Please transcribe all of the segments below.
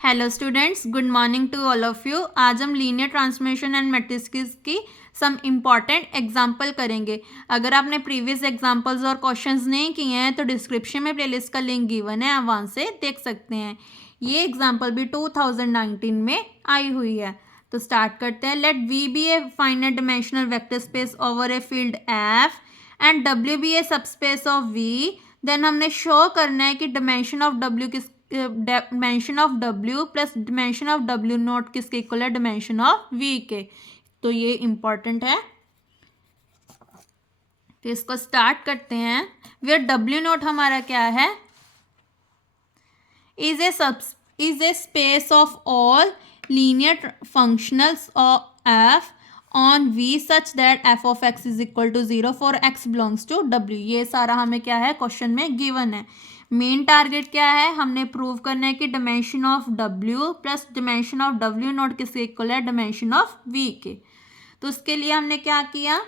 Hello students, good morning to all of you. आज हम linear transformation and matrices की some important example करेंगे। अगर आपने प्रीवियस एग्जाम्पल्स और क्वेश्चंस नहीं किए हैं तो डिस्क्रिप्शन में प्लेलिस्ट का लिंक गिवन है, आप वहाँ से देख सकते हैं। ये एग्जाम्पल भी 2019 में आई हुई है। तो स्टार्ट करते हैं। Let V be a finite dimensional vector space over a field F and W be a subspace of V. Then हमने शो करना है कि डायमेंशन ऑफ डब्ल्यू किस dimension of W plus dimension of W naught किसके equal है, dimension of V के। तो ये इंपॉर्टेंट है। तो इसको स्टार्ट करते हैं। वेयर W नॉट हमारा क्या है, is a space of all linear functionals of F on V such that f of x is equal to 0 for x belongs to W। ये सारा हमें क्या है, क्वेश्चन में गिवन है। मेन टारगेट क्या है, हमने प्रूव करना है कि dimension of W plus dimension of W naught किसके इक्वल है, डायमेंशन ऑफ V के। तो उसके लिए हमने क्या किया,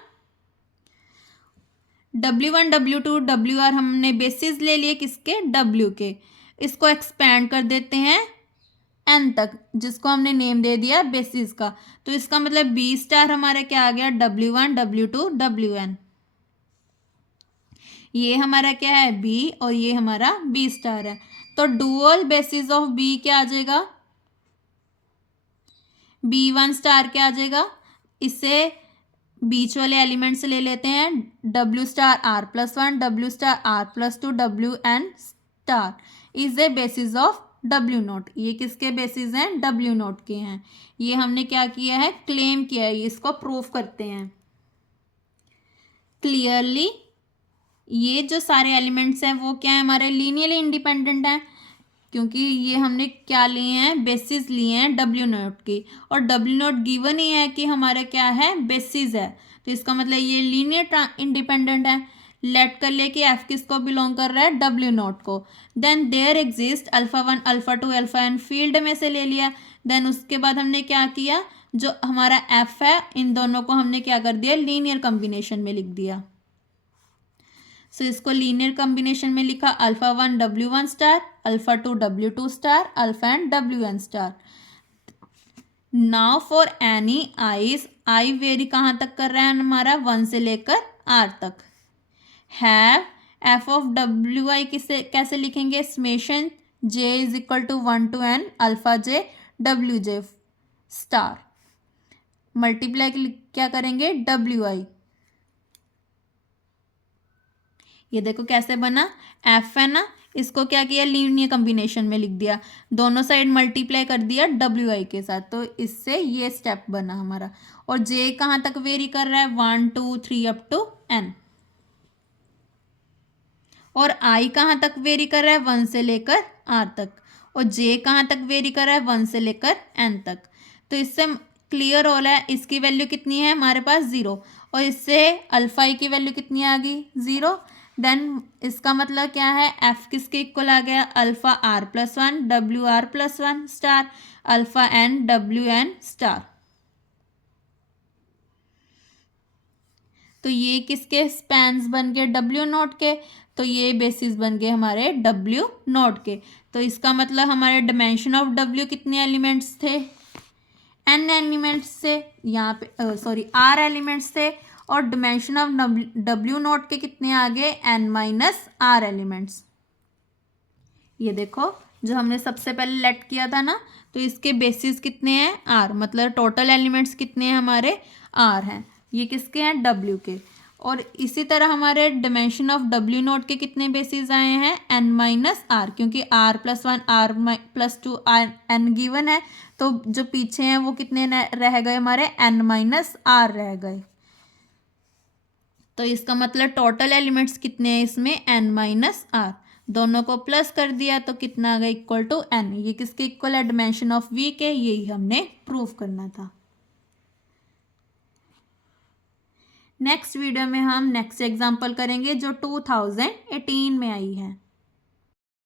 W1 W2 WR हमने बेसिस ले लिए किसके, W के। इसको एक्सपेंड कर देते हैं n तक, जिसको हमने नेम दे दिया बेसिस का। तो इसका मतलब B स्टार हमारा क्या आ गया, W1 W2 WN। ये हमारा क्या है, B, और ये हमारा B स्टार है। तो डुअल बेसिस ऑफ B क्या आ जाएगा, B1 स्टार क्या आ जाएगा। इससे बीच वाले एलिमेंट से ले लेते हैं, W star R+1 W star R+2 WN star is a basis of W note. ये किसके बेसिस हैं, W नोट के हैं। ये हमने क्या किया है, क्लेम किया है। इसको प्रूव करते हैं। क्लियरली ये जो सारे एलिमेंट्स हैं वो क्या है, हमारे लीनियरली इंडिपेंडेंट हैं, क्योंकि ये हमने क्या लिए हैं, बेसिस लिए हैं W नोट की। और W नोट गिवन ही है कि हमारे क्या है, बेसिस है। तो इसका मतलब ये लीनियर इंडिपेंडेंट है। लेट कर ले कि F किसको बिलोंग कर रहा है, W नोट को। Then there exist α1 α2 α n field में से ले लिया। देन उसके बाद हमने क्या किया, जो हमारा F है इन दोनों को हमने क्या कर दिया, लीनियर कॉम्बिनेशन में लिख दिया। सो इसको लीनियर कॉम्बिनेशन में लिखा, α1 W1 star α2 W2 star αn WN star. Now for any I's, I vary कहाँ तक कर रहा है हमारा, 1 से लेकर R तक। हैव f ऑफ WI किसे कैसे लिखेंगे, summation j is equal to 1 to n alpha j WJ star multiply क्या करेंगे, WI। ये देखो कैसे बना, F है ना, इसको क्या किया, लीनियर कॉम्बिनेशन में लिख दिया, दोनों साइड मल्टीप्लाई कर दिया WI के साथ। तो इससे ये स्टेप बना हमारा। और J कहाँ तक वेरी कर रहा है, 1 2 3 अप टू n। और I कहाँ तक वेरी कर रहा है, 1 से लेकर R तक। और J कहाँ तक वेरी कर रहा है, 1 से लेकर n तक। तो इससे क्लियर हो रहा है, इसकी वैल्यू कितनी है हमारे पास, 0। और इससे अल्फा I की वैल्यू कितनी आ गई, 0। देन इसका मतलब क्या है, F किसके इक्वल आ गया, α R+1 WR+1 star αn WN star. तो ये किसके स्पैन्स बन गए, W नोट के। तो ये बेसिस बन गए हमारे W नोट के। तो इसका मतलब हमारे डायमेंशन ऑफ W कितने एलिमेंट्स थे, n एलिमेंट्स थे यहाँ पे, सॉरी R एलिमेंट्स थे। और डायमेंशन ऑफ W नोट के कितने आ गए, n-R एलिमेंट्स। ये देखो जो हमने सबसे पहले लेट किया था ना, तो इसके बेसिस कितने हैं, R, मतलब टोटल एलिमेंट्स कितने हैं हमारे, R हैं। ये किसके हैं, W के। और इसी तरह हमारे डायमेंशन ऑफ W नोट के कितने बेसिस आए हैं, n-R, क्योंकि R+1 R+2 n गिवन है। तो जो पीछे हैं वो कितने रह गए हमारे, n-R रह गए। तो इसका मतलब टोटल एलिमेंट्स कितने हैं इसमें, n-R। दोनों को प्लस कर दिया तो कितना आ गया, इक्वल टू n। ये किसके इक्वल है, डायमेंशन ऑफ V के। यही हमने प्रूव करना था। नेक्स्ट वीडियो में हम नेक्स्ट एग्जांपल करेंगे जो 2018 में आई है।